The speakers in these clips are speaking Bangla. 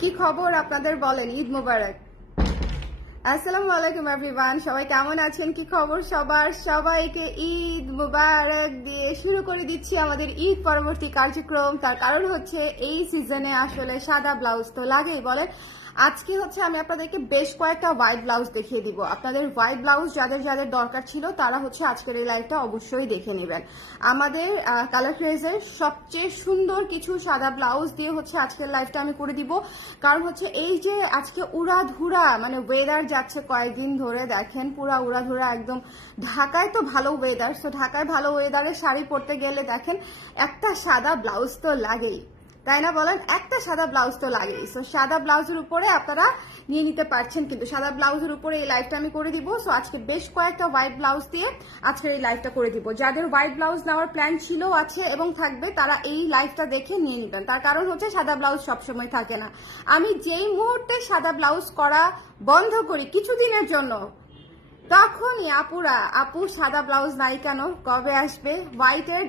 কি খবর আপনাদের বলেন? ঈদ মোবারক। আসসালামু আলাইকুম এভরিওয়ান, সবাই কেমন আছেন? কি খবর সবার? সবাইকে ঈদ মোবারক দিয়ে শুরু করে দিচ্ছি আমাদের ঈদ পরবর্তী কার্যক্রম। তার কারণ হচ্ছে এই সিজনে আসলে সাদা ব্লাউজ তো লাগেই বলেন। আজকে হচ্ছে আমি আপনাদেরকে বেশ কয়েকটা হোয়াইট ব্লাউজ দেখিয়ে দিব। আপনাদের হোয়াইট ব্লাউজ যাদের যাদের দরকার ছিল তারা হচ্ছে আজকের এই লাইভটা অবশ্যই দেখে নেবেন। আমাদের কালার ক্রেজের সবচেয়ে সুন্দর কিছু সাদা ব্লাউজ দিয়ে হচ্ছে আজকের লাইভটা আমি করে দিব। কারণ হচ্ছে এই যে আজকে উড়াধুরা মানে ওয়েদার যাচ্ছে কয়েকদিন ধরে, দেখেন পুরা উড়াধুরা একদম। ঢাকায় তো ভালো ওয়েদার, সো ঢাকায় ভালো ওয়েদারে শাড়ি পরতে গেলে দেখেন একটা সাদা ব্লাউজ তো লাগেই, তাই না বলেন? একটা সাদা ব্লাউজ তো লাগেই। সো সাদা ব্লাউজের উপরে আপনারা নিয়ে নিতে পারছেন, কিন্তু সাদা ব্লাউজের উপরে এই লাইভটা আমি করে দিব। সো আজকে বেশ কয়েকটা হোয়াইট ব্লাউজ দিয়ে আজকের এই লাইভটা করে দিব। যাদের হোয়াইট ব্লাউজ নেওয়ার প্ল্যান ছিল, আছে এবং থাকবে, তারা এই লাইভটা দেখে নিয়ে নেবেন। তার কারণ হচ্ছে সাদা ব্লাউজ সবসময় থাকে না। আমি যেই মুহূর্তে সাদা ব্লাউজ করা বন্ধ করি কিছুদিনের জন্য, তখনই আপু সাদা ব্লাউজ নাই কেন, কবে আসবে? হোয়াইটের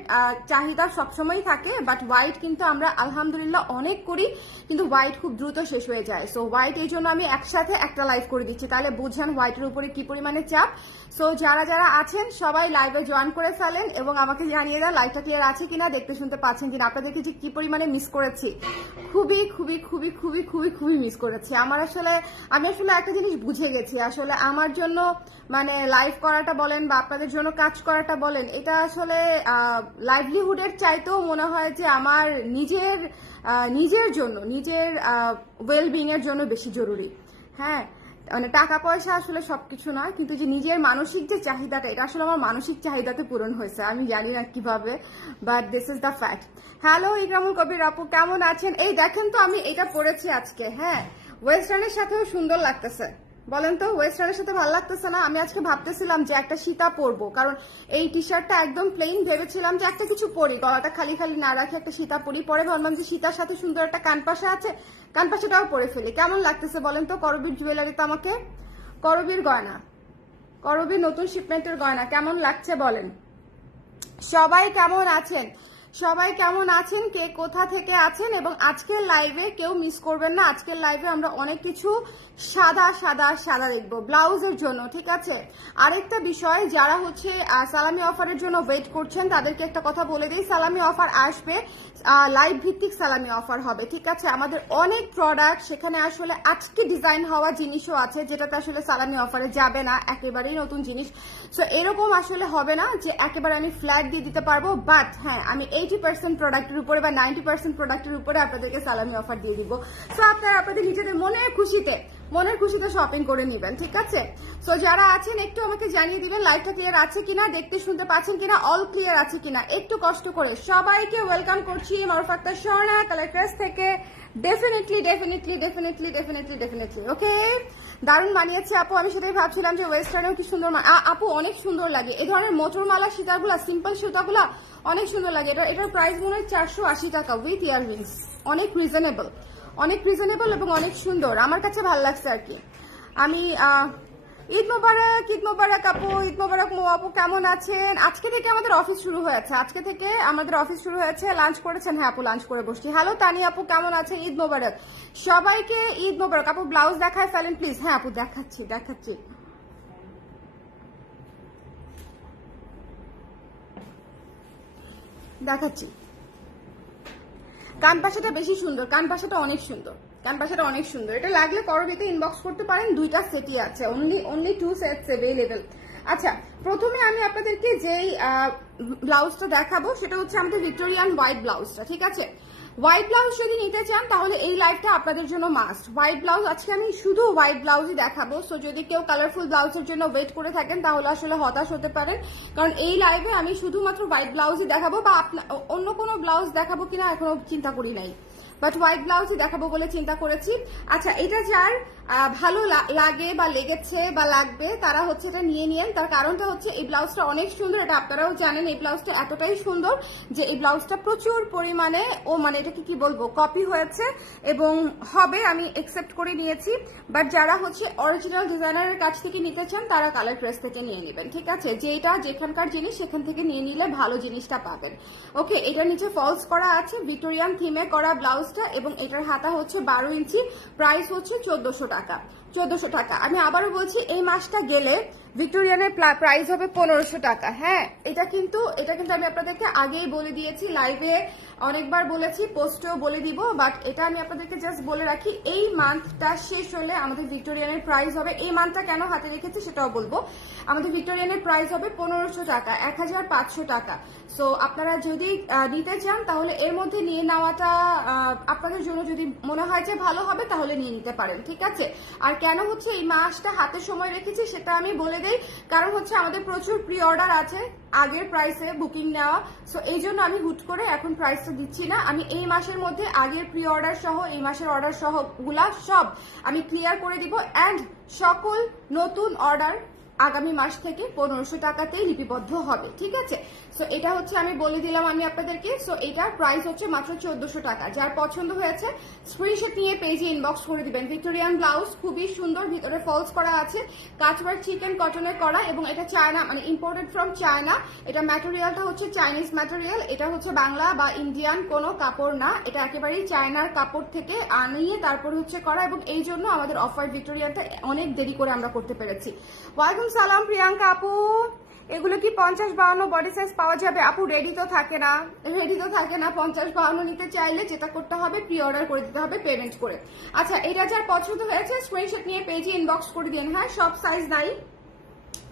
চাহিদা সবসময় থাকে, বাট হোয়াইট কিন্তু আমরা আলহামদুলিল্লাহ অনেক করি, কিন্তু হোয়াইট খুব দ্রুত শেষ হয়ে যায়। সো হোয়াইট এই জন্য আমি একসাথে একটা লাইভ করে দিচ্ছি, তাহলে বুঝেন হোয়াইটের উপরে কি পরিমাণে চাপ। সো যারা যারা আছেন সবাই লাইভে জয়েন করে ফেলেন এবং আমাকে জানিয়ে দেন লাইভটা ক্লিয়ার আছে কিনা, দেখতে শুনতে পাচ্ছেন কিনা। আপনাদেরকে যে কি পরিমাণে মিস করেছি, খুবই খুবই খুবই খুবই খুবই খুবই মিস করেছি। আমি আসলে একটা জিনিস বুঝে গেছি, আসলে আমার জন্য মানে লাইভ করাটা বলেন বা আপনাদের জন্য কাজ করাটা বলেন, এটা আসলে লাইভলিহুডের চাইতেও মনে হয় যে আমার নিজের জন্য, নিজের ওয়েলবিং এর জন্য বেশি জরুরি। হ্যাঁ, মানে টাকা পয়সা আসলে সবকিছু না, কিন্তু যে নিজের মানসিক যে চাহিদাটা, এটা আসলে আমার মানসিক চাহিদাতে পূরণ হয়েছে। আমি জানি না কিভাবে, but this is the fact. Hello Ikramul Kabir আপু, কেমন আছেন? এই দেখেন তো আমি এটা পরেছি আজকে। হ্যাঁ, ওয়েস্টার্নের সাথেও সুন্দর লাগতেছে, বলেন তো? ওয়েস্টার্নের সাথে ভালো লাগতেছে না? আমি আজকে ভাবতেছিলাম যে একটা সীতা পরবো, কারণ এই টি শার্টটা একদম প্লেন, ভেবেছিলাম যে একটা কিছু পরি, গলাটা খালি খালি না রাখে একটা সীতা পরি। পরে ভাবলাম যে সীতার সাথে সুন্দর একটা কানপাশা আছে, কানপাশাটাও পরে ফেলি। কেমন লাগতেছে বলেন তো? করবীর জুয়েলারিতে আমাকে, করবীর গয়না, করবীর নতুন শিপমেন্টের গয়না কেমন লাগছে বলেন? সবাই কেমন আছেন? সবাই কেমন আছেন? কে কোথা থেকে আছেন? এবং আজকের লাইভে কেউ মিস করবেন না, আজকের লাইভে আমরা অনেক কিছু সাদা সাদা সাদা দেখবো ব্লাউজের জন্য, ঠিক আছে? আরেকটা বিষয়, যারা হচ্ছে সালামি অফারের জন্য ওয়েট করছেন তাদেরকে একটা কথা বলে দিই, সালামি অফার আসবে, লাইভ ভিত্তিক সালামি অফার হবে, ঠিক আছে? আমাদের অনেক প্রোডাক্ট সেখানে আসলে আজকে ডিজাইন হওয়া জিনিসও আছে, যেটাতে আসলে সালামি অফারে যাবে না, একেবারেই নতুন জিনিস। সো এরকম আসলে হবে না যে একেবারে আমি ফ্ল্যাট দিয়ে দিতে পারবো, বাট হ্যাঁ, আমি 80% প্রোডাক্টের উপরে বা 90% প্রোডাক্টের উপরে আপনাদেরকে সালামি অফার দিয়ে দিব। সো আপনারা আপনাদের নিজেদের মনের খুশিতে শপিং করে নেবেন, ঠিক আছে? সো যারা আছেন একটু আমাকে জানিয়ে দিবেন লাইভটা ক্লিয়ার আছে কিনা, দেখতে শুনতে পাচ্ছেন কিনা, অল ক্লিয়ার আছে কিনা, একটু কষ্ট করে। সবাইকে ওয়েলকাম করছি মারুফ আক্তার স্বর্ণা কালেক্টরস থেকে। ডেফিনেটলি ওকে, দারুণ মানিয়েছে আপু। আমি সেটাই ভাবছিলাম যে ওয়েস্টার্নেও কি সুন্দর আপু, অনেক সুন্দর লাগে এই ধরনের মোটরমালা সীতাগুলা, সিম্পল সুতাগুলা অনেক সুন্দর লাগে। এটার প্রাইস মনে হয় 480 টাকা উইথ ইয়াররিংস। অনেক রিজনেবল এবং অনেক সুন্দর, আমার কাছে ভালো লাগছে আর কি। আমি ঈদ মোবারক আপু, ঈদ মোবারক মো আপু, কেমন আছেন? আজকে থেকে আমাদের অফিস শুরু হয়েছে, লাঞ্চ করেছেন? হ্যাঁ আপু, লাঞ্চ করে বসছি। হ্যালো তানি আপু, কেমন আছেন? ঈদ মোবারক সবাইকে, ঈদ মোবারক আপু। ব্লাউজ দেখায় ফেলেন প্লিজ। হ্যাঁ আপু, দেখাচ্ছি কানপাশাটা বেশি সুন্দর, কানপাশাটা অনেক সুন্দর, এটা লাগলে করবিতে ইনবক্স করতে পারেন, দুইটা সেটই আছে, অনলি 2 সেটস अवेलेबल। আচ্ছা, প্রথমে আমি আপনাদেরকে যেই ব্লাউজটা দেখাবো সেটা হচ্ছে আমাদের ভিক্টোরিয়ান হোয়াইট ব্লাউজটা, ঠিক আছে? হোয়াইট ব্লাউজ যদি নিতে চান তাহলে এই লাইভটা আপনাদের জন্য মাস্ট। হোয়াইট ব্লাউজ আজকে আমি শুধু হোয়াইট ব্লাউজই দেখাবো। সো যদি কেউ কালারফুল ব্লাউজের জন্য ওয়েট করে থাকেন তাহলে আসলে হতাশ হতে পারেন, কারণ এই লাইভে আমি শুধুমাত্র হোয়াইট ব্লাউজই দেখাবো, বা অন্য কোনো ব্লাউজ দেখাবো কিনা এখনো চিন্তা করি নাই, বাট হোয়াইট ব্লাউজই দেখাবো বলে চিন্তা করেছি। আচ্ছা, এটা যার ভালো লাগে বা লেগেছে বা লাগবে তারা হচ্ছে এটা নিয়ে নিন। তার কারণটা হচ্ছে এই ব্লাউজটা অনেক সুন্দর, এটা আপনারাও জানেন। এই ব্লাউজটা এতটাই সুন্দর যে এই ব্লাউজটা প্রচুর পরিমাণে মানে এটাকে কি বলবো, কপি হয়েছে এবং হবে, আমি একসেপ্ট করে নিয়েছি। বাট যারা হচ্ছে অরিজিনাল ডিজাইনারের কাছ থেকে নিতে চান তারা কালার ড্রেস থেকে নিয়ে নেবেন, ঠিক আছে? যেটা যেখানকার জিনিস সেখান থেকে নিয়ে নিলে ভালো জিনিসটা পাবেন। ওকে, এটা নিচে ফলস করা আছে, ভিক্টোরিয়ান থিমে করা ব্লাউজটা। ব্লাউজটা, এবং এটার হাতা হচ্ছে 12 ইঞ্চি, প্রাইস হচ্ছে 1400 টাকা। 1400 টাকা। আমি আবারও বলছি, এই মাসটা গেলে ভিক্টোরিয়ানের প্রাইস হবে 1500 টাকা। হ্যাঁ, এটা কিন্তু আমি আপনাদেরকে আগেই বলে দিয়েছি, লাইভে অনেকবার বলেছি, পোস্টেও বলে দিব, বাট এটা আমি আপনাদেরকে জাস্ট বলে রাখি, এই মান্থটা শেষ হলে আমাদের ভিক্টোরিয়ানের প্রাইস হবে, এই মান্থটা কেন হাতে রেখেছি সেটাও বলবো, আমাদের ভিক্টোরিয়ানের প্রাইস হবে 1500 টাকা, 1500 টাকা। সো আপনারা যদি নিতে চান তাহলে এর মধ্যে নিয়ে নেওয়াটা আপনাদের জন্য যদি মনে হয় যে ভালো হবে তাহলে নিয়ে নিতে পারেন, ঠিক আছে। আর কেন হচ্ছে এই মাসটা হাতে সময় রেখেছি সেটা আমি বলে দেই, কারণ হচ্ছে আমাদের প্রচুর প্রি অর্ডার আছে আগের প্রাইসে বুকিং নেওয়া, সো এই জন্য আমি হুট করে এখন প্রাইসটা দিচ্ছি না। আমি এই মাসের মধ্যে আগের প্রি অর্ডার সহ এই মাসের অর্ডার সহ গুলা সব আমি ক্লিয়ার করে দিব, অ্যান্ড সকল নতুন অর্ডার আগামী মাস থেকে 1500 টাকাতেই লিপিবদ্ধ হবে, ঠিক আছে। সো এটা হচ্ছে আমি বলে দিলাম আমি আপনাদেরকে। সো এটার প্রাইস হচ্ছে মাত্র 1400 টাকা। যার পছন্দ হয়েছে স্ক্রিনশট নিয়ে পেজে ইনবক্স করে দিবেন। ভিক্টোরিয়ান ব্লাউজ খুবই সুন্দর, ভিতরে ফলস করা আছে, কাটওয়ার্ক চিকেন কটনের করা, এবং এটা চায়না, মানে ইম্পোর্টেড ফ্রম চায়না। এটা ম্যাটেরিয়ালটা হচ্ছে চাইনিজ ম্যাটেরিয়াল, এটা হচ্ছে বাংলা বা ইন্ডিয়ান কোনো কাপড় না, এটা একেবারেই চায়নার কাপড় থেকে আনিয়ে তারপর হচ্ছে করা, এবং এই জন্য আমাদের অফার ভিক্টোরিয়ানটা অনেক দেরি করে আমরা করতে পেরেছি। ওয়ালাইকুম সালাম প্রিয়াঙ্কা আপু, এগুলো কি 50-52 বডি সাইজ পাওয়া যাবে? আপু রেডি তো থাকে না, 50-52 নিতে চাইলে যেটা করতে হবে প্রি অর্ডার করে দিতে হবে পেমেন্ট করে। আচ্ছা, এটা যার পছন্দ হয়েছে স্ক্রিনশট নিয়ে পেজে ইনবক্স করে দিন। হ্যাঁ, সব সাইজ নাই,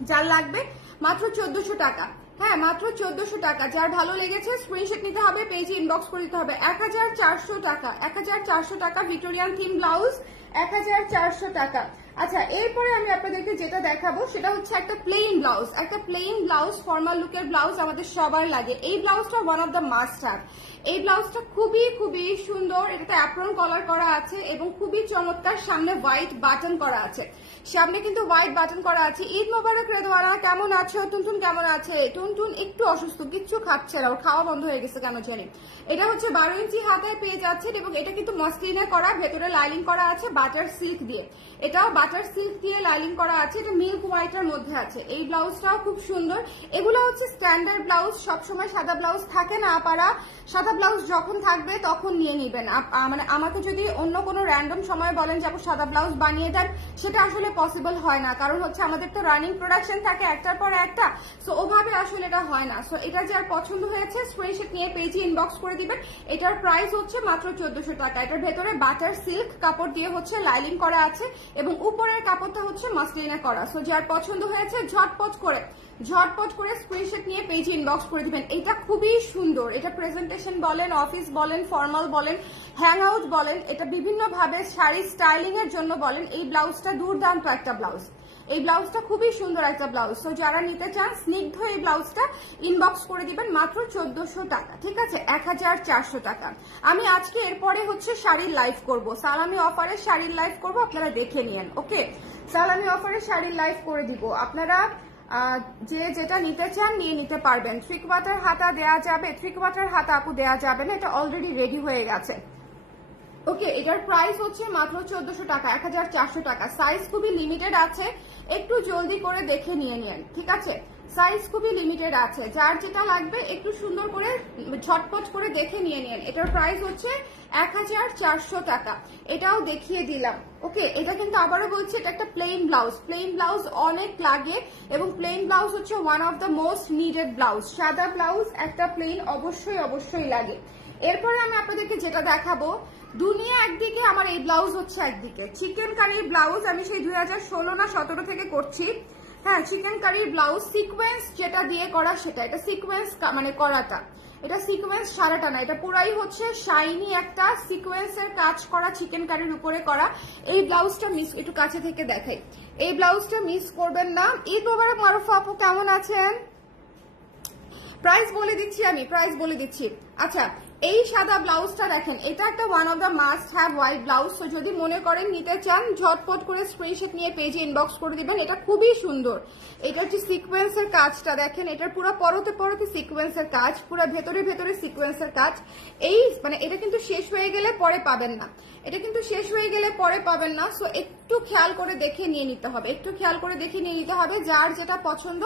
যার লাগবে মাত্র 1400 টাকা। হ্যাঁ, মাত্র 1400 টাকা। যার ভালো লেগেছে স্ক্রিনশট নিতে হবে, পেজে ইনবক্স করে দিতে হবে। 1400 টাকা, 1400 টাকা ভিক্টোরিয়ান থিম ব্লাউজ, 1400 টাকা। আচ্ছা, এরপরে আমি আপনাদেরকে যেটা দেখাবো সেটা হচ্ছে একটা প্লেন ব্লাউজ, একটা প্লেন ব্লাউজ, ফর্মাল লুকের ব্লাউজ আমাদের সবার লাগে। এই ব্লাউজটা one of the must have. এই ব্লাউজটা খুবই খুবই সুন্দর, এটাতে অ্যাপ্রন কলার করা আছে এবং খুবই চমৎকার, সামনে হোয়াইট বাটন করা আছে, সামনে কিন্তু হোয়াইট বাটন করা আছে। ঈদ মোবারক রেদওয়ানা, কেমন আছো? টুনটুন কেমন আছে? টুনটুন একটু অসুস্থ, কিচ্ছু খাচ্ছে না, ওর খাওয়া বন্ধ হয়ে গেছে কেন জানি। এটা হচ্ছে 12 ইঞ্চি হাতায় পেয়ে যাচ্ছেন, এবং এটা কিন্তু মসলিনে করা, ভেতরে লাইলিং করা আছে বাটার সিল্ক দিয়ে, এটাও বাটার সিল্ক দিয়ে লাইলিং করা আছে, এটা মিল্ক হোয়াইটের মধ্যে আছে। এই ব্লাউজটাও খুব সুন্দর। এগুলো হচ্ছে স্ট্যান্ডার্ড ব্লাউজ, সবসময় সাদা ব্লাউজ থাকে না আপারা, সাদা ব্লাউজ যখন থাকবে তখন নিয়ে নিবেন। মানে আমাকে যদি অন্য কোনো র্যান্ডম সময় বলেন যে আপু সাদা ব্লাউজ বানিয়ে দেন, সেটা আসলে পসিবল হয় না, কারণ হচ্ছে আমাদের তো রানিং প্রোডাকশন থাকে একটার পর একটা, সো ওভাবে আসলে এটা হয় না। সো এটা যার পছন্দ হয়েছে স্ক্রিনশট নিয়ে পেজে ইনবক্স করে দিবেন। এটার প্রাইস হচ্ছে মাত্র 1400 টাকা। এটার ভেতরে বাটার সিল্ক কাপড় দিয়ে হচ্ছে লাইলিং করা আছে, এবং উপরের কাপড়টা হচ্ছে মাসলিনে করা। সো যার পছন্দ হয়েছে ঝটপট করে স্ক্রিনশট নিয়ে পেজে ইনবক্স করে দিবেন। এটা খুবই সুন্দর, এটা প্রেজেন্টেশন বলেন, অফিস বলেন, ফর্মাল বলেন, হ্যাং আউট বলেন, এটা বিভিন্ন ভাবে শাড়ি স্টাইলিং এর জন্য বলেন, এই ব্লাউজটা দুর্দান্ত একটা ব্লাউজ, এই ব্লাউজটা খুবই সুন্দর একটা ব্লাউজ। তো যারা নিতে চান স্নিগ্ধ এই ব্লাউজটা ইনবক্স করে দিবেন, মাত্র 1400 টাকা, ঠিক আছে, 1400 টাকা। আমি আজকে এরপরে হচ্ছে শাড়ির লাইভ করব, সালামি অফারে শাড়ির লাইভ করব, আপনারা দেখে নিয়েন। ওকে, সালামি অফারে শাড়ির লাইভ করে দিব, আপনারা যে যেটা নিতে চান নিয়ে নিতে পারবেন। 3 কোয়ার্টার হাতা দেয়া যাবে? 3 কোয়ার্টার হাতা আপু দেয়া যাবে না, এটা অলরেডি রেডি হয়ে গেছে। ওকে, এটার প্রাইস হচ্ছে মাত্র 1400 টাকা, 1400 টাকা। সাইজ খুবই লিমিটেড আছে, একটু জলদি করে দেখে নিয়ে নেন, ঠিক আছে। সাইজ খুবই লিমিটেড আছে, যার যেটা লাগবে একটু সুন্দর করে ঝটপট করে দেখে নিয়ে নেন। এটার প্রাইস হচ্ছে 1400 টাকা, এটাও দেখিয়ে দিলাম। ওকে, এটা কিন্তু আবারও বলছি এটা একটা প্লেন ব্লাউজ, প্লেন ব্লাউজ অনেক লাগে, এবং প্লেন ব্লাউজ হচ্ছে one of the most needed blouse. সাদা ব্লাউজ একটা প্লেন অবশ্যই লাগে। এরপরে আমি আপনাদেরকে যেটা দেখাবো, দুনিয়া একদিকে, আমার এই ব্লাউজ হচ্ছে একদিকে। চিকেন কারির ব্লাউজ আমি সেই 2016 না 17 থেকে করছি। হ্যাঁ, চিকেন কারির ব্লাউজ সিকোয়েন্স যেটা দিয়ে করা সেটা, এটা সিকোয়েন্স মানে করাটা, এটা সিকোয়েন্স সারাটা না, এটা পুরাই হচ্ছে শাইনি একটা সিকোয়েন্সের কাজ করা, চিকেন কারির উপরে করা। এই ব্লাউজটা মিস, একটু কাছে থেকে দেখাই, এই ব্লাউজটা মিস করবেন না। ঈদ মোবারক মারুফা আপু, কেমন আছেন? প্রাইস বলে দিচ্ছি আমি, প্রাইস বলে দিচ্ছি। আচ্ছা, এই সাদা ব্লাউজটা দেখেন, এটা একটা one of the must have white blouse. তো যদি মনে করেন নিতে চান ঝটপট করে স্ক্রিনশট নিয়ে পেজে ইনবক্স করে দিবেন। এটা খুবই সুন্দর, এটা হচ্ছে সিকোয়েন্সের কাজটা দেখেন, এটার পুরো পরতে সিকোয়েন্সের কাজ, পুরো ভেতরে সিকোয়েন্সের কাজ। এই মানে এটা কিন্তু শেষ হয়ে গেলে পরে পাবেন না, এটা কিন্তু শেষ হয়ে গেলে পরে পাবেন না। সো একটু খেয়াল করে দেখে নিয়ে নিতে হবে, একটু খেয়াল করে দেখে নিয়ে নিতে হবে। যার যেটা পছন্দ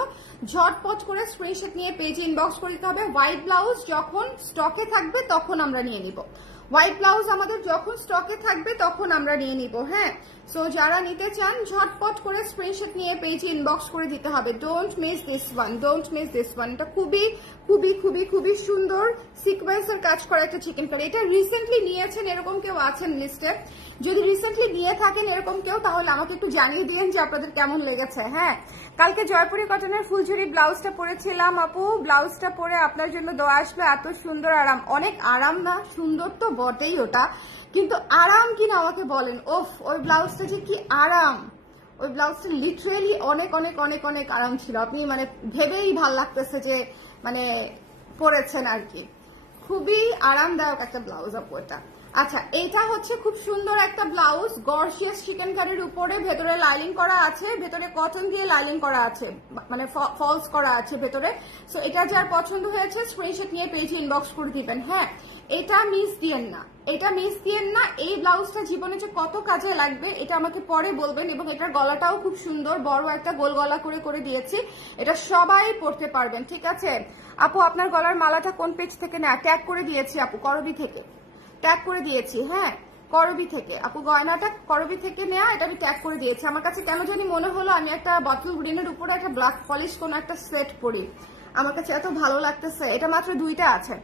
ঝটপট করে স্ক্রিনশট নিয়ে পেজে ইনবক্স করে দিতে হবে। হোয়াইট ব্লাউজ যখন স্টকে থাকবে তখন আমরা নিয়ে নিব, হোয়াইট ব্লাউজ আমাদের যখন স্টকে থাকবে তখন আমরা নিয়ে নিব। হ্যাঁ, সো যারা নিতে চান ঝটপট করে স্ক্রিনশট নিয়ে পেজে ইনবক্স করে দিতে হবে। Don't miss this one, don't miss this one. এটা খুবই খুবই খুবই খুবই সুন্দর সিকোয়েন্সের কাজ করা একটা চিকেন কারি। এটা রিসেন্টলি নিয়েছেন এরকম কেউ আছেন লিস্টে? যদি রিসেন্টলি নিয়ে থাকেন এরকম কেউ, তাহলে আমাকে একটু জানিয়ে দিন যে আপনাদের কেমন লেগেছে। হ্যাঁ, কালকে জয়পুরি কটনের ফুলঝুরি ব্লাউজটা পরেছিলাম আপু, ব্লাউজটা পরে আপনার জন্য দোয়া আসবে। এত সুন্দর আরাম, অনেক আরাম না, সুন্দর তো বটেই ওটা, কিন্তু আরাম কিনা আমাকে বলেন। ওফ, ওই ব্লাউজটা যে কি আরাম, ওই ব্লাউজটা লিটারেলি অনেক অনেক অনেক অনেক আরাম ছিল। আপনি মানে ভেবেই ভাল লাগতেছে যে মানে পরেছেন আর কি। খুবই আরামদায়ক একটা ব্লাউজ আপু এটা। আচ্ছা, এইটা হচ্ছে খুব সুন্দর একটা ব্লাউজ, গর্জিয়াস চিকেন কারির উপরে, ভেতরে লাইলিং করা আছে, ভেতরে কটন দিয়ে লাইলিং করা আছে, মানে ফলস করা আছে ভেতরে। সো এটা যার পছন্দ হয়েছে স্ক্রিনশট নিয়ে পেজে ইনবক্স করে দিবেন। হ্যাঁ, এটা মিস দিয়েন না, এটা মিস দিয়েন না। এই ব্লাউজটা জীবনে যে কত কাজে লাগবে এটা আমাকে পরে বলবেন। এবং এটার গলাটাও খুব সুন্দর, বড় একটা গোল গলা করে করে দিয়েছি, এটা সবাই পরতে পারবেন। ঠিক আছে আপু, আপনার গলার মালাটা কোন পেজ থেকে নেওয়া? ট্যাগ করে দিয়েছি আপু, করবি থেকে ট্যাগ করে দিয়েছি। হ্যাঁ, করবি থেকে আপু, গয়নাটা করবি থেকে নেওয়া, এটা আমি ট্যাগ করে দিয়েছি। আমার কাছে কেন জানি মনে হলো আমি একটা বটল গ্রিনের উপরে একটা ব্ল্যাক পলিশ কোনো একটা সেট পরি, আমার কাছে এত ভালো লাগতেছে। এটা মাত্র 2টা আছে,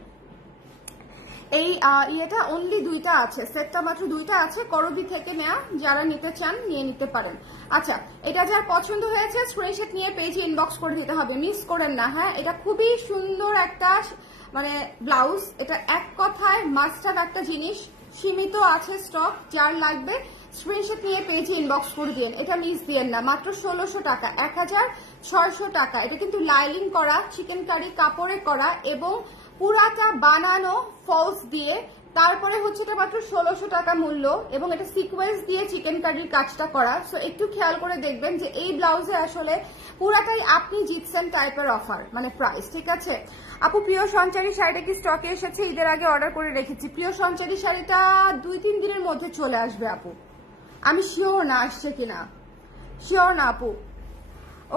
এই ইয়েটা অনলি 2টা আছে, সেটটা মাত্র 2টা আছে, করবি থেকে নেওয়া। যারা নিতে চান নিয়ে নিতে পারেন। আচ্ছা, এটা যার পছন্দ হয়েছে স্ক্রিনশট নিয়ে পেজে ইনবক্স করে দিতে হবে, মিস করেন না। হ্যাঁ, এটা খুবই সুন্দর একটা মানে ব্লাউজ, এটা এক কথায় মাস্ট হ্যাভ একটা জিনিস। সীমিত আছে স্টক, যার লাগবে স্ক্রিনশট নিয়ে পেজে ইনবক্স করে দিন, এটা মিস দিয়েন না। মাত্র 1600 টাকা, 1600 টাকা। এটা কিন্তু লাইলিং করা, চিকেন কারি কাপড়ে করা এবং পুরাটা বানানো ফলস দিয়ে, তারপরে হচ্ছে এটা মাত্র 1600 টাকা মূল্য, এবং এটা সিকোয়েন্স দিয়ে চিকেন কারির কাজটা করা। সো একটু খেয়াল করে দেখবেন যে এই ব্লাউজে আসলে পুরাটাই আপনি জিতছেন টাইপের অফার, মানে প্রাইস। ঠিক আছে আপু, প্রিয় সঞ্চারী শাড়িটা কি স্টকে এসেছে? ঈদের আগে অর্ডার করে রেখেছি। প্রিয় সঞ্চারী শাড়িটা 2-3 দিনের মধ্যে চলে আসবে আপু, আমি শিওর না আসছে কিনা, শিওর না আপু।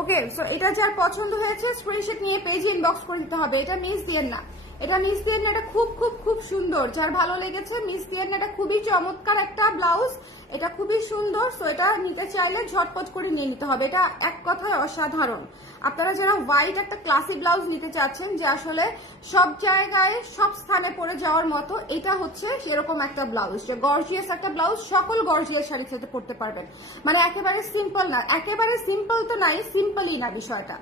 ওকে, সো এটা যার পছন্দ হয়েছে স্ক্রিনশট নিয়ে পেজে ইনবক্স করে দিতে হবে, এটা মিস দিয়েন না, এটা মিস দিয়েন না। এটা খুব খুব খুব সুন্দর, যার ভালো লেগেছে মিস দিয়েন না। এটা খুবই চমৎকার একটা ব্লাউজ, এটা খুবই সুন্দর। সো এটা নিতে চাইলে ঝটপট করে নিয়ে নিতে হবে, এটা এক কথায় অসাধারণ। আপনারা যারা হোয়াইট একটা ক্লাসি ব্লাউজ নিতে চাচ্ছেন যে আসলে সব জায়গায় সব স্থানে পরে যাওয়ার মতো, এটা হচ্ছে সেরকম একটা ব্লাউজ, যে গর্জিয়াস একটা ব্লাউজ, সকল গর্জিয়াস শাড়ির সাথে পরতে পারবেন। মানে একেবারে সিম্পল না, একেবারে সিম্পল তো নাই, সিম্পলই না বিষয়টা,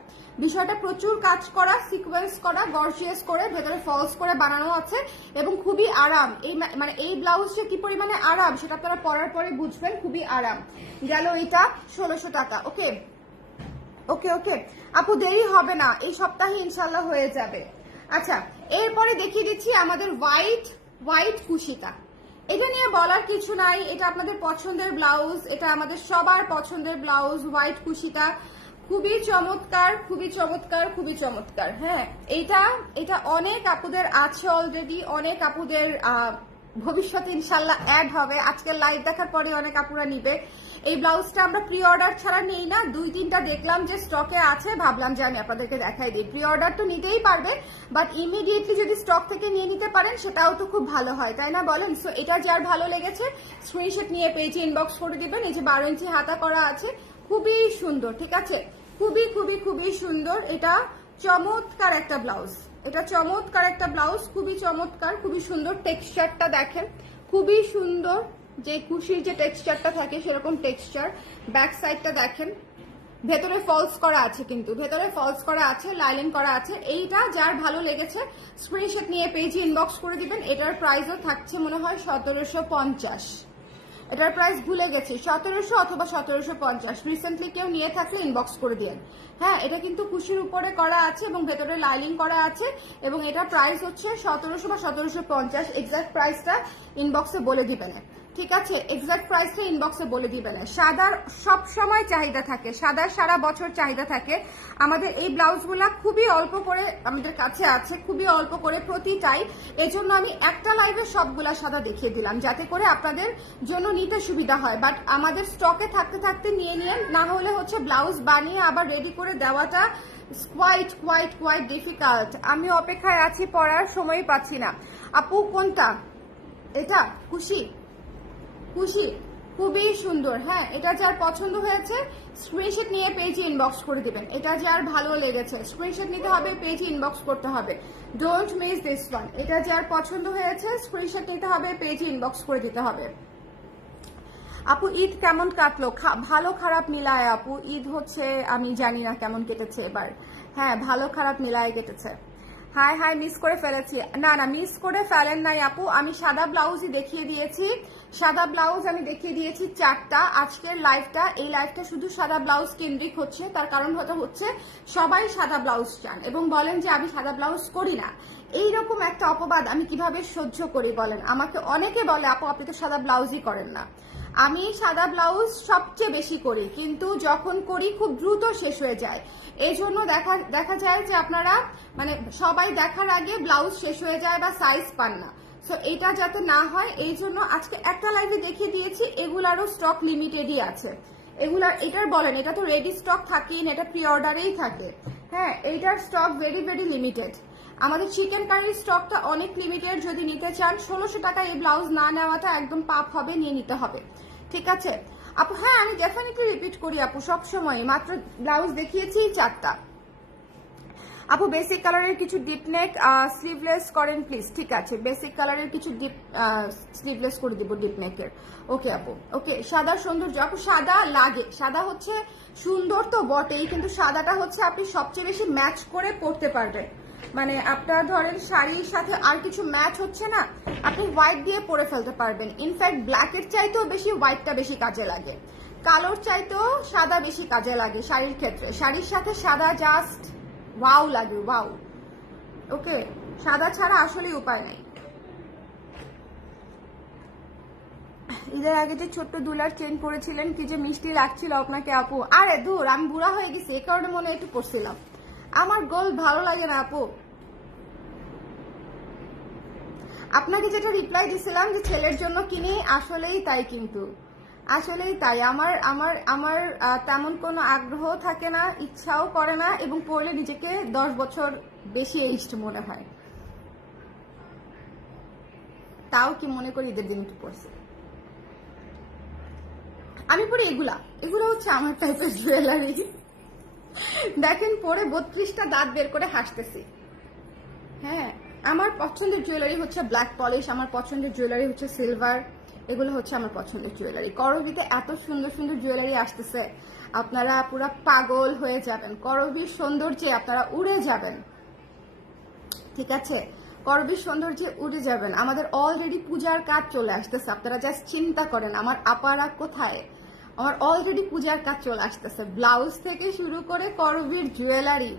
বিষয়টা প্রচুর কাজ করা, সিকোয়েন্স করা, গর্জিয়াস করে, ভেতরে ফলস করে বানানো আছে এবং খুবই আরাম। এই মানে এই ব্লাউজটা কি পরিমাণে আরাম সেটা আপনারা পরার পরে বুঝবেন, খুবই আরাম। গেল এটা 1600 টাকা। ওকে ওকে ওকে আপু, দেরি হবে না, এই সপ্তাহে ইনশাল্লাহ হয়ে যাবে। আচ্ছা, এরপরে দেখিয়ে দিচ্ছি আমাদের হোয়াইট কুশিটা। এটা নিয়ে বলার কিছু নাই, এটা আপনাদের পছন্দের ব্লাউজ, এটা আমাদের সবার পছন্দের ব্লাউজ। হোয়াইট কুশিটা খুবই চমৎকার, খুবই চমৎকার, খুবই চমৎকার। হ্যাঁ, এটা অনেক আপুদের আছে অলরেডি, অনেক আপুদের ভবিষ্যতে ইনশাল্লাহ অ্যাড হবে। আজকের লাইভ দেখার পরে অনেক আপুরা নিবে। এই ব্লাউজটা আমরা প্রি অর্ডার ছাড়া নেই না, 2-3টা দেখলাম যে স্টকে আছে, ভাবলাম যে আমি আপনাদেরকে দেখাই দিই। প্রি অর্ডার তো নিতেই পারবে, বাট ইমিডিয়েটলি যদি স্টক থেকে নিয়ে নিতে পারেন সেটাও তো খুব ভালো হয়, তাই না বলেন? সো এটা যার ভালো লেগেছে স্ক্রিনশট নিয়ে পেজে ইনবক্স করে দিবেন। এই যে 12 ইঞ্চি হাতা করা আছে, খুবই সুন্দর। ঠিক আছে, খুবই খুবই খুবই সুন্দর। এটা চমৎকার একটা ব্লাউজ, এটা চমৎকার একটা ব্লাউজ, খুবই চমৎকার, খুবই সুন্দর। টেক্সচারটা দেখেন, খুবই সুন্দর, যে কুশির যে টেক্সচারটা থাকে সেরকম টেক্সচার। ব্যাক সাইডটা দেখেন, ভেতরে ফলস করা আছে, কিন্তু ভেতরে ফলস করা আছে, লাইলিং করা আছে। এইটা যার ভালো লেগেছে স্ক্রিনশট নিয়ে পেজে ইনবক্স করে দিবেন। এটার প্রাইসও থাকছে মনে হয় 1750। এটার প্রাইস ভুলে গেছি, 1700 অথবা 1750। রিসেন্টলি কেউ নিয়ে থাকলে ইনবক্স করে দিন। হ্যাঁ, এটা কিন্তু কুশির উপরে করা আছে এবং ভেতরে লাইলিং করা আছে, এবং এটা প্রাইস হচ্ছে 1700 বা 1750। এক্সাক্ট প্রাইসটা ইনবক্সে বলে দিবেন। ঠিক আছে, এক্সাক্ট প্রাইসটা ইনবক্সে বলে দিবেন। সাদার সব সময় চাহিদা থাকে, সাদার সারা বছর চাহিদা থাকে। আমাদের এই ব্লাউজগুলা খুবই অল্প করে আমাদের কাছে আছে, খুবই অল্প করে প্রতিটাই। এজন্য আমি একটা লাইভে সবগুলা সাদা দেখিয়ে দিলাম, যাতে করে আপনাদের জন্য নিতে সুবিধা হয়। বাট আমাদের স্টকে থাকতে থাকতে নিয়ে নিন, না হলে হচ্ছে ব্লাউজ বানিয়ে আবার রেডি করে দেওয়াটা কোয়াইট ডিফিকাল্ট। আমি অপেক্ষায় আছি, পড়ার সময় পাচ্ছি না। আপু কোনটা? এটা খুশি খুশি, খুবই সুন্দর। হ্যাঁ, এটা যার পছন্দ হয়েছে স্ক্রিনশট নিয়ে পেজে ইনবক্স করে দিবেন। এটা যার ভালো লেগেছে স্ক্রিনশট নিতে হবে, পেজে ইনবক্স করতে হবে। Don't miss this one. এটা যার পছন্দ হয়েছে স্ক্রিনশট নিতে হবে, পেজে ইনবক্স করে দিতে হবে। আপু ঈদ কেমন কাটলো? ভালো খারাপ মিলায় আপু। ঈদ হচ্ছে আমি জানি না কেমন কেটেছে এবার। হ্যাঁ, ভালো খারাপ মিলায় কেটেছে। হাই হাই, মিস করে ফেলেছি। না না, মিস করে ফেলেন নাই আপু, আমি সাদা ব্লাউজই দেখিয়ে দিয়েছি। সাদা ব্লাউজ আমি দেখিয়ে দিয়েছি 4টা। আজকের লাইভটা, এই লাইভটা শুধু সাদা ব্লাউজ কেন্দ্রিক হচ্ছে। তার কারণ হচ্ছে সবাই সাদা ব্লাউজ চান এবং বলেন যে আমি সাদা ব্লাউজ করি না। এইরকম একটা অপবাদ আমি কিভাবে সহ্য করি বলেন? আমাকে অনেকে বলে আপু আপনি তো সাদা ব্লাউজই করেন না। আমি সাদা ব্লাউজ সবচেয়ে বেশি করি, কিন্তু যখন করি খুব দ্রুত শেষ হয়ে যায়। এই জন্য দেখা যায় যে আপনারা মানে সবাই দেখার আগে ব্লাউজ শেষ হয়ে যায় বা সাইজ পান না। সো এটা যাতে না হয় এই জন্য আজকে একটা লাইভে দেখিয়ে দিয়েছি। এগুলারও স্টক লিমিটেডই আছে। এটার বলেন, এটা তো রেডি স্টক থাকেই না, এটা প্রি অর্ডারেই থাকে। হ্যাঁ, এইটার স্টক ভেরি ভেরি লিমিটেড। আমাদের চিকেন কারির স্টকটা অনেক লিমিটেড। যদি নিতে চান 1600 টাকা এই ব্লাউজ না নেওয়াটা একদম পাপ হবে, নিয়ে নিতে হবে। ঠিক আছে আপু? হ্যাঁ, আমি ডেফিনেটলি রিপিট করি আপু সবসময়। মাত্র ব্লাউজ দেখিয়েছি 4টা। আপু বেসিক কালারের কিছু ডিপ নেক স্লিভলেস করেন প্লিজ। ঠিক আছে, বেসিক কালারের কিছু ডিপ স্লিভলেস করে দিব ডিপ নেকের। ওকে আপু, ওকে। সাদা সৌন্দর্য আপু, সাদা লাগে। সাদা হচ্ছে সুন্দর তো বটেই, কিন্তু সাদাটা হচ্ছে আপনি সবচেয়ে বেশি ম্যাচ করে পরতে পারবেন। মানে আপনার ধরেন শাড়ির সাথে আর কিছু ম্যাচ হচ্ছে না, আপনি হোয়াইট দিয়ে পরে ফেলতে পারবেন। ইনফ্যাক্ট ব্ল্যাকের চাইতেও বেশি হোয়াইটটা বেশি কাজে লাগে, কালোর চাইতেও সাদা বেশি কাজে লাগে শাড়ির ক্ষেত্রে। শাড়ির সাথে সাদা জাস্ট ওয়াও লাগে, ওয়াও। ওকে, সাদা ছাড়া আসলে উপায় নেই। ঈদের আগে যে ছোট্ট দুলার চেন পরেছিলেন, কি যে মিষ্টি লাগছিল আপনাকে আপু। আরে দূর, আমি বুড়া হয়ে গেছি এ কারণে মনে একটু পরছিলাম। আমার গোল ভালো লাগে না আপু। আপনাকে যেটা রিপ্লাই দিছিলাম যে ছেলের জন্য কিনি, আসলেই তাই। কিন্তু আসলেই তাই, আমার আমার আমার তেমন কোনো আগ্রহ থাকে না, ইচ্ছাও করে না, এবং পড়লে নিজেকে 10 বছর বেশি এইজড মনে হয়। তাও কি মনে করি ঈদের দিন একটু পড়ছি। আমি পরে এগুলো হচ্ছে আমার টাইপের জুয়েলারি। দেখেন পরে 32টা দাঁত বের করে হাসতেছি। হ্যাঁ, আমার পছন্দের জুয়েলারি হচ্ছে ব্ল্যাক পলিশ, আমার পছন্দের জুয়েলারি হচ্ছে সিলভার। এগুলো হচ্ছে আমার পছন্দের জুয়েলারি। করবিতে এত সুন্দর সুন্দর জুয়েলারি আসতেছে, আপনারা পুরো পাগল হয়ে যাবেন। করবির সৌন্দর্যে আপনারা উড়ে যাবেন। ঠিক আছে, করবির সৌন্দর্যে উড়ে যাবেন। আমাদের অলরেডি পূজার কাজ চলে আসতেছে, আপনারা জাস্ট চিন্তা করেন আমার আপারা কোথায়। আমার অলরেডি পূজার কাজ চলে আসতেছে, ব্লাউজ থেকে শুরু করে করবির জুয়েলারি।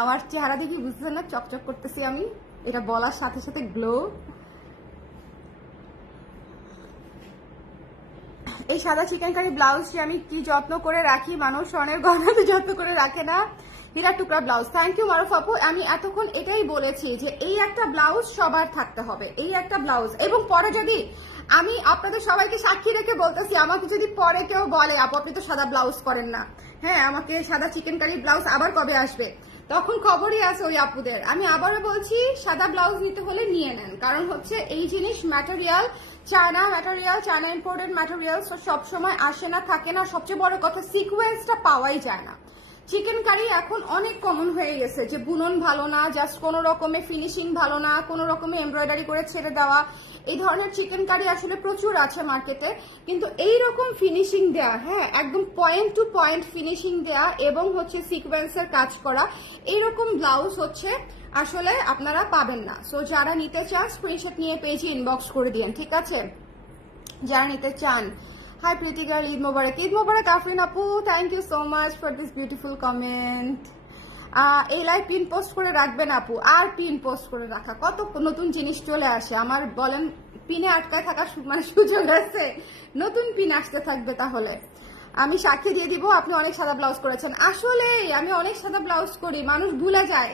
আমার চেহারা দেখি বুঝতেছেন না, চকচক করতেছি আমি, এটা বলার সাথে সাথে গ্লো। এই সাদা চিকেন কারি ব্লাউজটি আমি কি যত্ন করে রাখি, মানুষ অনেক গহনাতে যত্ন করে রাখে না। হীরা টুকরা ব্লাউজ, থ্যাংক ইউ মারুফ আপু। আমি এতক্ষণ এটাই বলেছি যে এই একটা ব্লাউজ সবার থাকতে হবে, এই একটা ব্লাউজ। এবং পরে যদি আমি আপনাদের সবাইকে সাক্ষী রেখে বলতেছি, আমাকে যদি পরে কেউ বলে আপু আপনি তো সাদা ব্লাউজ করেন না, হ্যাঁ আমাকে সাদা চিকেন কারি ব্লাউজ আবার কবে আসবে, তখন খবরই আছে ওই আপুদের। আমি আবারও বলছি, সাদা ব্লাউজ নিতে হলে নিয়ে নেন, কারণ হচ্ছে এই জিনিস material China material, China imported material, সবসময় আসে না, থাকে না। সবচেয়ে বড় কথা সিকোয়েন্সটা পাওয়াই যায় না। চিকেন কারি এখন অনেক কমন হয়ে গেছে যে বুনন ভালো না, জাস্ট কোনো রকমের ফিনিশিং ভালো না, কোনো রকমের এমব্রয়ডারি করে ছেড়ে দেওয়া, এই ধরনের চিকেন কারি আসলে প্রচুর আছে মার্কেটে। কিন্তু এই রকম ফিনিশিং দেয়া, হ্যাঁ একদম পয়েন্ট টু পয়েন্ট ফিনিশিং দেয়া এবং হচ্ছে সিকোয়েন্সের কাজ করা, এইরকম ব্লাউজ হচ্ছে আসলে আপনারা পাবেন না। সো যারা নিতে চান স্ক্রিনশট নিয়ে পেজে ইনবক্স করে দিন, ঠিক আছে? যারা নিতে চান। Hi pretty girl, Eid Mubarak. Eid Mubarak Afrin আপু, thank you so much for this beautiful comment. এই লাইভ পিন পোস্ট করে রাখবেন আপু, আর পিন পোস্ট করে রাখা, কত নতুন জিনিস চলে আসে আমার বলেন। পিনে আটকায় থাকার মানে সুযোগ আছে, নতুন পিন আসতে থাকবে। তাহলে আমি সাক্ষী দিয়ে দিব আপনি অনেক সাদা ব্লাউজ করেছেন। আসলে আমি অনেক সাদা ব্লাউজ করি, মানুষ ভুলে যায়,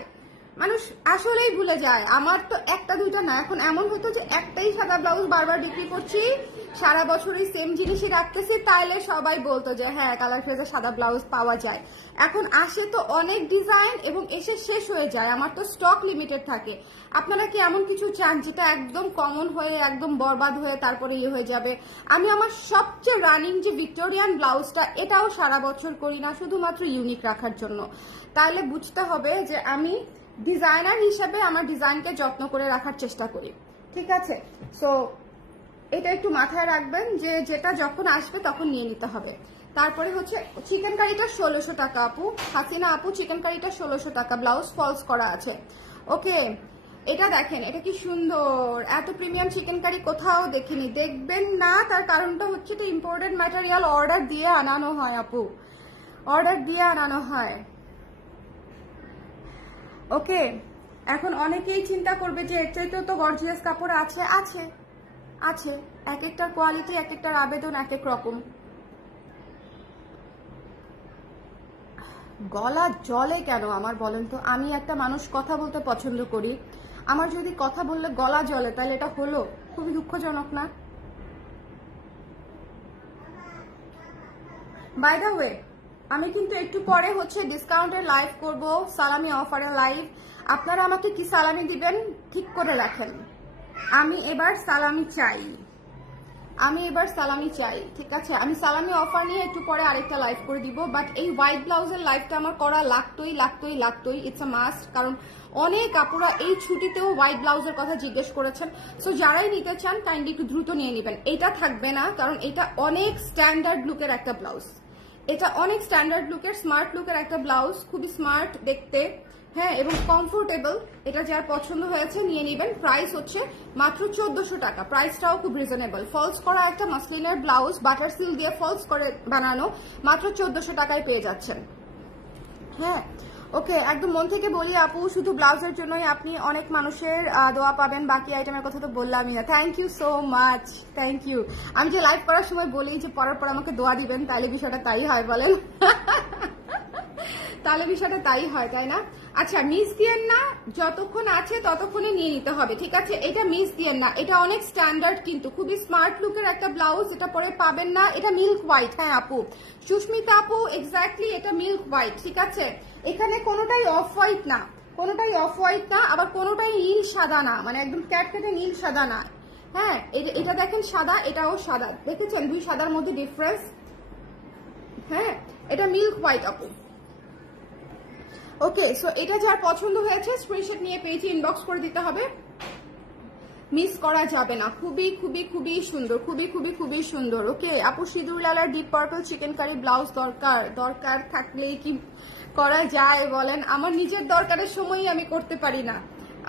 মানুষ আসলেই ভুলে যায়। আমার তো একটা দুইটা না, এখন এমন হতো যে একটাই সাদা ব্লাউজ বারবার বিক্রি করছি, সারা বছরই সেম জিনিসই রাখতেছি, তাইলে সবাই বলতো যে হ্যাঁ কালার ফেজে সাদা ব্লাউজ পাওয়া যায়। এখন আসে তো অনেক ডিজাইন এবং এসে শেষ হয়ে যায়, আমার তো স্টক লিমিটেড থাকে। আপনারা কি এমন কিছু চান যেটা একদম কমন হয়ে একদম বরবাদ হয়ে তারপরে ইয়ে হয়ে যাবে? আমি আমার সবচেয়ে রানিং যে ভিক্টোরিয়ান ব্লাউজটা, এটাও সারা বছর করি না, শুধুমাত্র ইউনিক রাখার জন্য। তাহলে বুঝতে হবে যে আমি ডিজাইনার হিসেবে আমার ডিজাইনকে যত্ন করে রাখার চেষ্টা করি, ঠিক আছে? সো এটা একটু মাথায় রাখবেন যে যেটা যখন আসবে তখন নিয়ে নিতে হবে। তারপরে হচ্ছে চিকেন কারিটা 1600 টাকা আপু, হাসিনা আপু চিকেন কারিটা 1600 টাকা, ব্লাউজ ফলস করা আছে। ওকে, এটা দেখেন, এটা কি সুন্দর, এত প্রিমিয়াম চিকেন কারি কোথাও দেখিনি। দেখবেন না, তার কারণটা হচ্ছে তো ইম্পোর্টেড ম্যাটেরিয়াল অর্ডার দিয়ে আনানো হয় আপু, অর্ডার দিয়ে আনানো হয়। ওকে, এখন অনেকেই চিন্তা করবে যে এর চাইতেও তো গর্জিয়াস কাপড় আছে। আছে আছে, এক একটার কোয়ালিটি, এক একটার আবেদন এক এক রকম। গলা জলে কেন আমার বলেন তো? আমি একটা মানুষ কথা বলতে পছন্দ করি, আমার যদি কথা বললে গলা জলে, তাহলে এটা হলো খুবই দুঃখজনক না? বাই দ্য ওয়ে, আমি কিন্তু একটু পরে হচ্ছে ডিসকাউন্টের লাইভ করব, সালামি অফারের লাইভ। আপনারা আমাকে কি সালামি দিবেন ঠিক করে রাখেন। আমি এবার সালামি চাই, আমি এবার সালামি চাই, ঠিক আছে? আমি সালামি অফার নিয়ে একটু পরে আরেকটা লাইভ করে দিব, বাট এই হোয়াইট ব্লাউজের লাইভটা আমার করা লাগতোই লাগতোই লাগতোই, ইটস আ মাস্ট। কারণ অনেক আপুরা এই ছুটিতেও হোয়াইট ব্লাউজের কথা জিজ্ঞেস করেছেন। সো যারাই নিতে চান কাইন্ডলি একটু দ্রুত নিয়ে নেবেন। এটা থাকবে না, কারণ এটা অনেক স্ট্যান্ডার্ড লুকের একটা ব্লাউজ, এটা অনেক স্ট্যান্ডার্ড লুকের স্মার্ট লুকের একটা ব্লাউজ, খুবই স্মার্ট দেখতে, হ্যাঁ, এবং কমফোর্টেবল। এটা যার পছন্দ হয়েছে নিয়ে নেবেন। প্রাইস হচ্ছে মাত্র 1400 টাকা, প্রাইসটাও খুব রিজনেবল। ফলস করা একটা মাসলিনের ব্লাউজ, বাটার সিল দিয়ে ফলস করে বানানো, মাত্র 1400 টাকায় পেয়ে যাচ্ছেন। হ্যাঁ, ওকে, একদম মন থেকে বলি আপু, শুধু ব্লাউজের জন্যই আপনি অনেক মানুষের দোয়া পাবেন, বাকি আইটেমের কথা তো বললামই না। Thank you so much, thank you. আমি যে লাইভ করার সময় বলি যে পরার পর আমাকে দোয়া দিবেন, তাহলে বিষয়টা তাই হয় বলেন? তাহলে বিষয়টা তাই হয়, তাই না? আচ্ছা, মিস দিয়েন না, যতক্ষণ আছে ততক্ষণে নিয়ে নিতে হবে, ঠিক আছে? এটা মিস দিয়েন না, এটা অনেক স্ট্যান্ডার্ড কিন্তু খুবই স্মার্ট লুকের একটা ব্লাউজ, এটা পরে পাবেন না। এটা মিল্ক হোয়াইট, হ্যাঁ আপু, সুস্মিতা আপু, এক্স্যাক্টলি এটা মিল্ক হোয়াইট, ঠিক আছে? এখানে কোনোটাই অফ হোয়াইট না, কোনোটাই অফ হোয়াইট না, আবার কোনোটাই নীল সাদা না, মানে একদম ক্যাটকেটে নীল সাদা না। হ্যাঁ, এটা দেখেন সাদা, এটাও সাদা, দেখেছেন দুই সাদার মধ্যে ডিফারেন্স? হ্যাঁ, এটা মিল্ক হোয়াইট আপু। ওকে, সো এটা যার পছন্দ হয়েছে স্ক্রিনশট নিয়ে পেজে ইনবক্স করে দিতে হবে, মিস করা যাবে না। খুবই খুবই খুবই সুন্দর, খুবই খুবই খুবই সুন্দর। ওকে আপু, সিঁদুর লালার deep purple chicken curry blouse দরকার থাকলে কি করা যায় বলেন? আমার নিজের দরকারের সময়ই আমি করতে পারি না,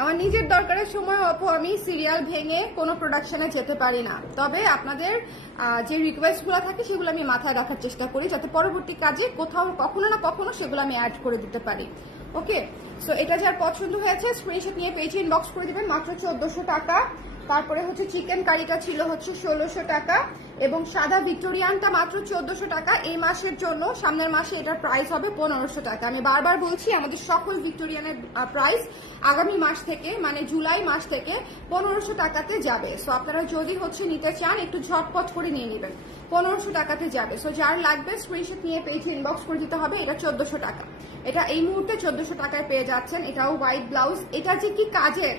আমার নিজের দরকারের সময় আপু আমি সিরিয়াল ভেঙে কোনো প্রোডাকশনে যেতে পারি না। তবে আপনাদের যে রিকোয়েস্টগুলো থাকে সেগুলো আমি মাথায় রাখার চেষ্টা করি, যাতে পরবর্তী কাজে কোথাও কখনো না কখনো সেগুলো আমি অ্যাড করে দিতে পারি। ওকে, সো এটা যার পছন্দ হয়েছে স্ক্রিনশট নিয়ে পেজে ইনবক্স করে দিবেন, মাত্র 1400 টাকা। তারপরে হচ্ছে চিকেন কারিটা ছিল হচ্ছে 1600 টাকা, এবং সাদা ভিক্টোরিয়ানটা মাত্র 1400 টাকা। এই মাসের জন্য, সামনের মাসে এটার প্রাইস হবে 1500 টাকা। আমি বারবার বলছি আমাদের সকল ভিক্টোরিয়ানের প্রাইস আগামী মাস থেকে, মানে জুলাই মাস থেকে 1500 টাকাতে যাবে। সো আপনারা যদি হচ্ছে নিতে চান একটু ঝটপট করে নিয়ে নেবেন, 1500 টাকাতে যাবে। সো যার লাগবে স্ক্রিনশট নিয়ে পেজে ইনবক্স করে দিতে হবে। এটা 1400 টাকা, এটা এই মুহূর্তে 1400 টাকায় পেয়ে যাচ্ছেন। এটাও হোয়াইট ব্লাউজ, এটা যে কি কাজের,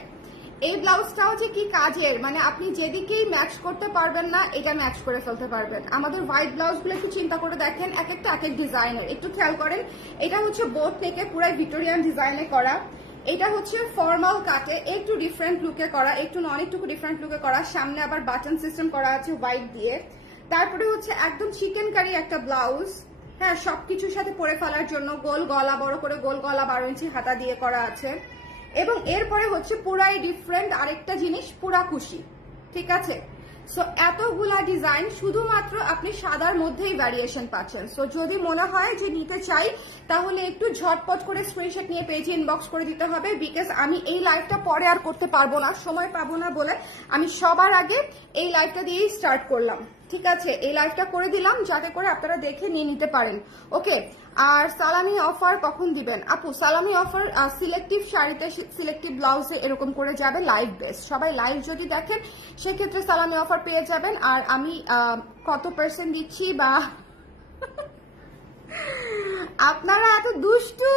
এই ব্লাউজটাও যে কি কাজের, মানে আপনি যেদিকেই ম্যাচ করতে পারবেন না এটা ম্যাচ করে ফেলতে পারবেন। আমাদের হোয়াইট ব্লাউজগুলো একটু চিন্তা করে দেখেন, এক একটা এক এক ডিজাইনের, একটু খেয়াল করেন। এটা হচ্ছে বোট থেকে পুরাই ভিক্টোরিয়ান ডিজাইনে করা, এটা হচ্ছে ফর্মাল কাটে একটু ডিফারেন্ট লুকে করা, একটু অনেকটুকু ডিফারেন্ট লুকে করা, সামনে আবার বাটন সিস্টেম করা আছে হোয়াইট দিয়ে। তারপরে হচ্ছে একদম চিকেন কারি একটা ব্লাউজ, হ্যাঁ, সবকিছুর সাথে পরে ফেলার জন্য গোল গলা, বড় করে গোল গলা 12 ইঞ্চি হাতা দিয়ে করা আছে। এবং এরপরে হচ্ছে পুরাই ডিফারেন্ট আরেকটা জিনিস, পুরা কুশি, ঠিক আছে? সো এতগুলা ডিজাইন শুধুমাত্র আপনি সাদার মধ্যেই ভ্যারিয়েশন পাচ্ছেন। সো যদি মনে হয় যে নিতে চাই, তাহলে একটু ঝটপট করে স্ক্রিনশট নিয়ে পেজে ইনবক্স করে দিতে হবে, বিকজ আমি এই লাইভটা পরে আর করতে পারবো না, সময় পাবো না বলে আমি সবার আগে এই লাইভটা দিয়েই স্টার্ট করলাম, ঠিক আছে, এই লাইভটা করে দিলাম যাতে করে আপনারা দেখে নিয়ে নিতে পারেন। ওকে, আর সালামি অফার কখন দিবেন আপু? সালামি অফার সিলেক্টিভ শাড়িতে, সিলেক্টিভ ব্লাউজে এরকম করে যাবে, লাইভ বেস। সবাই লাইভ যদি দেখেন সেক্ষেত্রে সালামি অফার পেয়ে যাবেন। আর আমি কত পার্সেন্ট দিচ্ছি বা আপনারা এত দুষ্টু,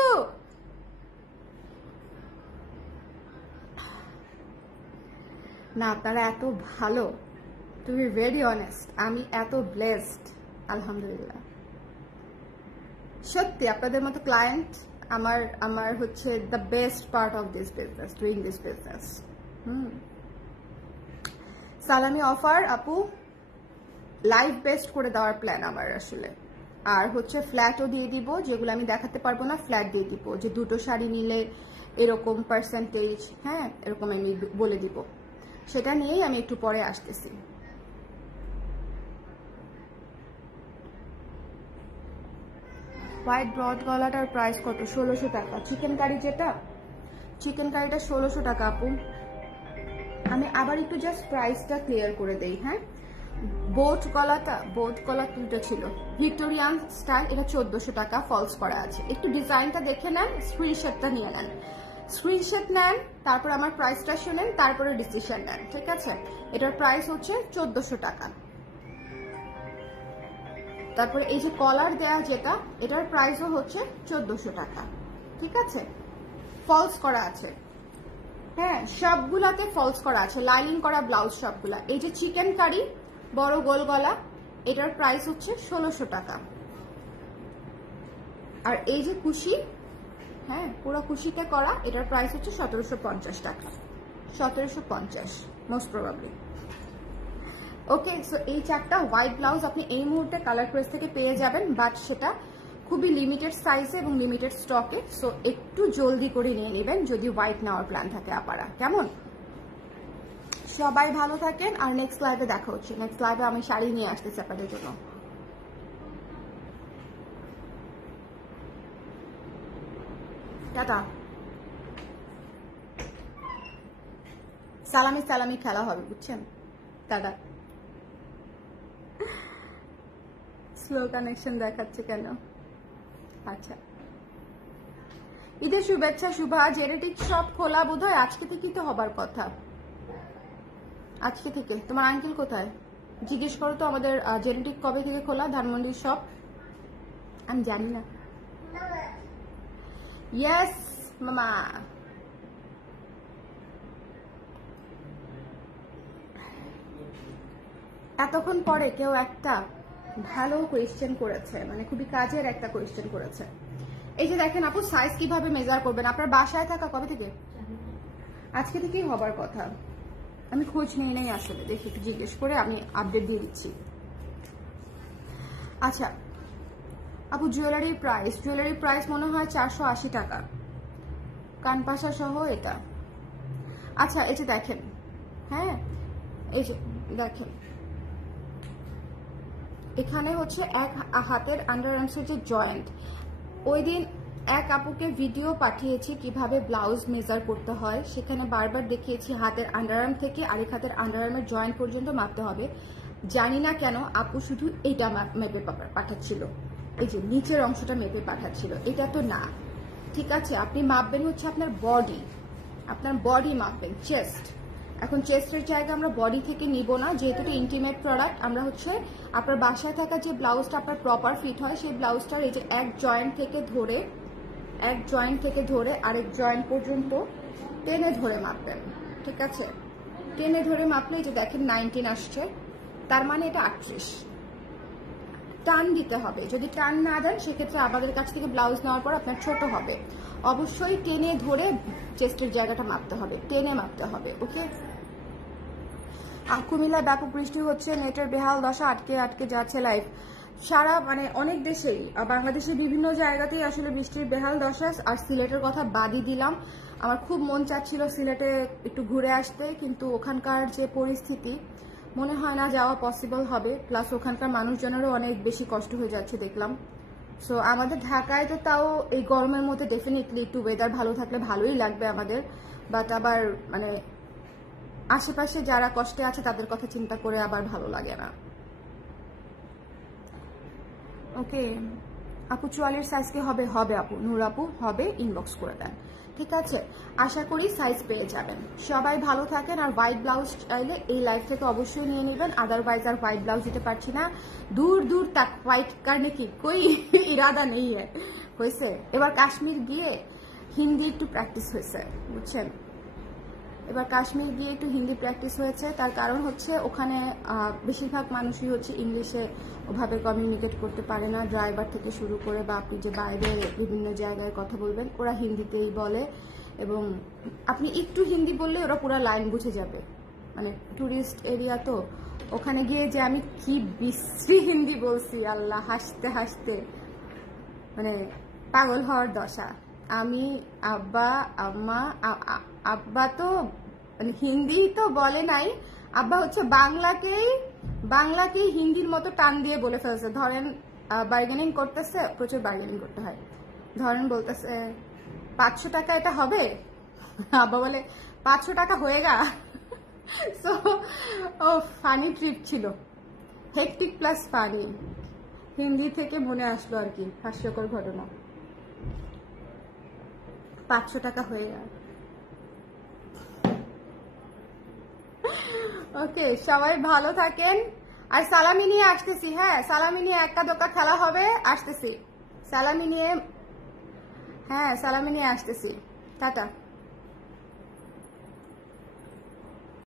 না আপনারা এত ভালো, টু বি ভেরি অনেস্ট আমি এত ব্লেসড, আলহামদুলিল্লাহ। সত্যি আপনাদের মতো ক্লায়েন্ট আমার আমার হচ্ছে the best part of this business, doing this business. সালামি অফার আপু লাইভ বেস্ট করে দেওয়ার প্ল্যান আমার আসলে। আর হচ্ছে ফ্ল্যাটও দিয়ে দিব, যেগুলো আমি দেখাতে পারবো না ফ্ল্যাট দিয়ে দিব, যে দুটো শাড়ি নিলে এরকম পার্সেন্টেজ, হ্যাঁ এরকম আমি বলে দিব। সেটা নিয়েই আমি একটু পরে আসতেছি। হোয়াইট ব্রড গলাটার প্রাইস কত? 1600 টাকা। চিকেন কারি যেটা, চিকেন কারিটা 1600 টাকা আপু। আমি আবার একটু জাস্ট প্রাইসটা ক্লিয়ার করে দেই। হ্যাঁ, বোট গলা দুটো ছিল ভিক্টোরিয়ান স্টাইল, এটা 1400 টাকা, ফলস করা আছে। একটু ডিজাইনটা দেখে নেন, স্ক্রিনশটটা নিয়ে নেন, স্ক্রিনশট নেন, তারপর আমার প্রাইসটা শুনেন, তারপরে ডিসিশন নেন, ঠিক আছে? এটার প্রাইস হচ্ছে 1400 টাকা। তারপরে এই যে কলার দেয়া যেটা, এটার প্রাইসও হচ্ছে 1400 টাকা, ঠিক আছে? ফলস করা আছে, হ্যাঁ সবগুলাতে ফলস করা আছে, লাইনিং করা ব্লাউজ সবগুলা। এই যে চিকেন কারি বড় গোল গলা, এটার প্রাইস হচ্ছে 1600 টাকা। আর এই যে কুশি, হ্যাঁ পুরো কুশিতে করা, এটার প্রাইস হচ্ছে 1750 টাকা, 1750 মোস্ট প্রবাবলি। ওকে, সো এই চারটা হোয়াইট ব্লাউজ আপনি এই মুহূর্তে কালার প্রেস থেকে পেয়ে যাবেন, বাট সেটা খুবই লিমিটেড সাইজে এবং লিমিটেড স্টকে। সো একটু জলদি করে নিয়ে নেবেন যদি হোয়াইট নেওয়ার প্ল্যান থাকে আপারা। কেমন? সবাই ভালো থাকেন, আর নেক্সট লাইভে দেখা হচ্ছে। নেক্সট লাইভে আমি শাড়ি নিয়ে আসতেছি আপনাদের জন্য। টাটা। সালামি সালামি খেলা হবে, বুঝছেন? টাটা। স্লো কানেকশন দেখাচ্ছে কেন? আচ্ছা, ঈদের শুভেচ্ছা শুভা। জেনেটিক শপ খোলা বোধহয় আজকে থেকেই তো হবার কথা, আজকে থেকে। তোমার আঙ্কেল কোথায় জিজ্ঞেস করো তো, আমাদের জেনেটিক কবে থেকে খোলা ধানমন্ডির শপ? আমি জানি না। ইয়েস মামা। এতক্ষণ পরে কেউ একটা ভালো কোয়েশ্চেন করেছে, মানে খুবই কাজের একটা কোয়েশ্চেন করেছে। এই যে দেখেন আপু, সাইজ কিভাবে মেজার করবেন? আপনার বাসায় থাকা কবে থেকে? আজকে থেকেই হবার কথা। আমি খোঁজ নেই নাই আসলে, দেখি একটু জিজ্ঞেস করে আমি আপডেট দিয়ে দিচ্ছি। আচ্ছা আপু, জুয়েলারির প্রাইস মনে হয় 480 টাকা, কানপাশা সহ এটা। আচ্ছা এই যে দেখেন, হ্যাঁ এই যে দেখেন, এখানে হচ্ছে এক হাতের আন্ডারআর্মসের যে জয়েন্ট, ওই দিন এক আপুকে ভিডিও পাঠিয়েছি কিভাবে ব্লাউজ মেজার করতে হয়, সেখানে বারবার দেখিয়েছি হাতের আন্ডারআর্ম থেকে আরেক হাতের আন্ডারআর্মের জয়েন্ট পর্যন্ত মাপতে হবে। জানি না কেন আপু শুধু এইটা মেপে পাঠাচ্ছিল, এই যে নিচের অংশটা মেপে পাঠাচ্ছিল, এটা তো না। ঠিক আছে, আপনি মাপবেন হচ্ছে আপনার বডি মাপবেন, চেস্ট। এখন চেস্টের জায়গা আমরা বডি থেকে নিব না, যেহেতু এটা ইন্টিমেট প্রোডাক্ট। আমরা হচ্ছে আপনার বাসায় থাকা যে ব্লাউজটা আপনার প্রপার ফিট হয়, সেই ব্লাউজটার এই যে এক জয়েন্ট থেকে ধরে আরেক জয়েন্ট পর্যন্ত টেনে ধরে মাপবেন, ঠিক আছে? টেনে ধরে মাপলে এই যে দেখেন 19 আসছে, তার মানে এটা 38। টান দিতে হবে, যদি টান না দেন সেক্ষেত্রে আমাদের কাছ থেকে ব্লাউজ নেওয়ার পর আপনার ছোট হবে। অবশ্যই টেনে ধরে চেস্টের জায়গাটা মাপতে হবে, টেনে মাপতে হবে। ওকে, কুমিল্লায় ব্যাপক বৃষ্টি হচ্ছে, নেটের বেহাল দশা, আটকে যাচ্ছে লাইভ। সারা মানে অনেক দেশেই, বাংলাদেশের বিভিন্ন জায়গাতেই আসলে বৃষ্টির বেহাল দশা। আর সিলেটের কথা বাদই দিলাম, আমার খুব মন চাচ্ছিল সিলেটে একটু ঘুরে আসতে, কিন্তু ওখানকার যে পরিস্থিতি মনে হয় না যাওয়া পসিবল হবে। প্লাস ওখানকার মানুষজনেরও অনেক বেশি কষ্ট হয়ে যাচ্ছে দেখলাম। সো আমাদের ঢাকায় তো তাও এই গরমের মধ্যে ডেফিনেটলি একটু ওয়েদার ভালো থাকলে ভালোই লাগবে আমাদের, বাট আবার মানে আশেপাশে যারা কষ্টে আছে তাদের কথা চিন্তা করে আবার ভালো লাগে না। ওকে আপু 44 সাইজ কি হবে? হবে আপু, নূর আপু হবে, ইনবক্স করে দেন। ঠিক আছে, আশা করি সাইজ পেয়ে যাবেন। সবাই ভালো থাকেন। আর হোয়াইট ব্লাউজ চাইলে এই লাইফ থেকে অবশ্যই নিয়ে নেবেন, আদারওয়াইজ আর হোয়াইট ব্লাউজ দিতে পারছি না। দূর দূর তাক হোয়াইট করনে কি कोई ইরাদা নেই হয়েছে। এবার কাশ্মীর গিয়ে হিন্দি একটু প্র্যাকটিস হয়েছে, বুঝছেন? এবার কাশ্মীর গিয়ে একটু হিন্দি প্র্যাকটিস হয়েছে, তার কারণ হচ্ছে ওখানে বেশিরভাগ মানুষই হচ্ছে ইংলিশে ওভাবে কমিউনিকেট করতে পারে না, ড্রাইভার থেকে শুরু করে বা আপনি যে বাইরে বিভিন্ন জায়গায় কথা বলবেন ওরা হিন্দিতেই বলে, এবং আপনি একটু হিন্দি বললে ওরা পুরো লাইন বুঝে যাবে। মানে ট্যুরিস্ট এরিয়া তো, ওখানে গিয়ে যে আমি কি বিশ্রী হিন্দি বলছি, আল্লাহ, হাসতে হাসতে মানে পাগল হওয়ার দশা। আমি আব্বা আম্মা আব্বা তো মানে হিন্দি তো বলে নাই, আব্বা হচ্ছে বাংলাকেই হিন্দির মতো টান দিয়ে বলে ফেলছে। ধরেন বার্গেনিং করতেছে, প্রচুর বার্গেনিং করতে হয়। ধরেন বলতেছে 500 টাকা এটা হবে, আব্বা বলে 500 টাকা হয়েগা। সো ও ফানি ট্রিপ ছিল, হেকটিক প্লাস ফানি, হিন্দি থেকে মনে আসলো আর কি হাস্যকর ঘটনা। 500 টাকা হয়ে গেল। ওকে, সবাই ভালো থাকেন। আর সালামি নিয়ে আসতেছি, হ্যাঁ সালামি নিয়ে একটা দোকা খেলা হবে, আসতেছি সালামি নিয়ে, হ্যাঁ সালামি নিয়ে আসতেছি। টাটা।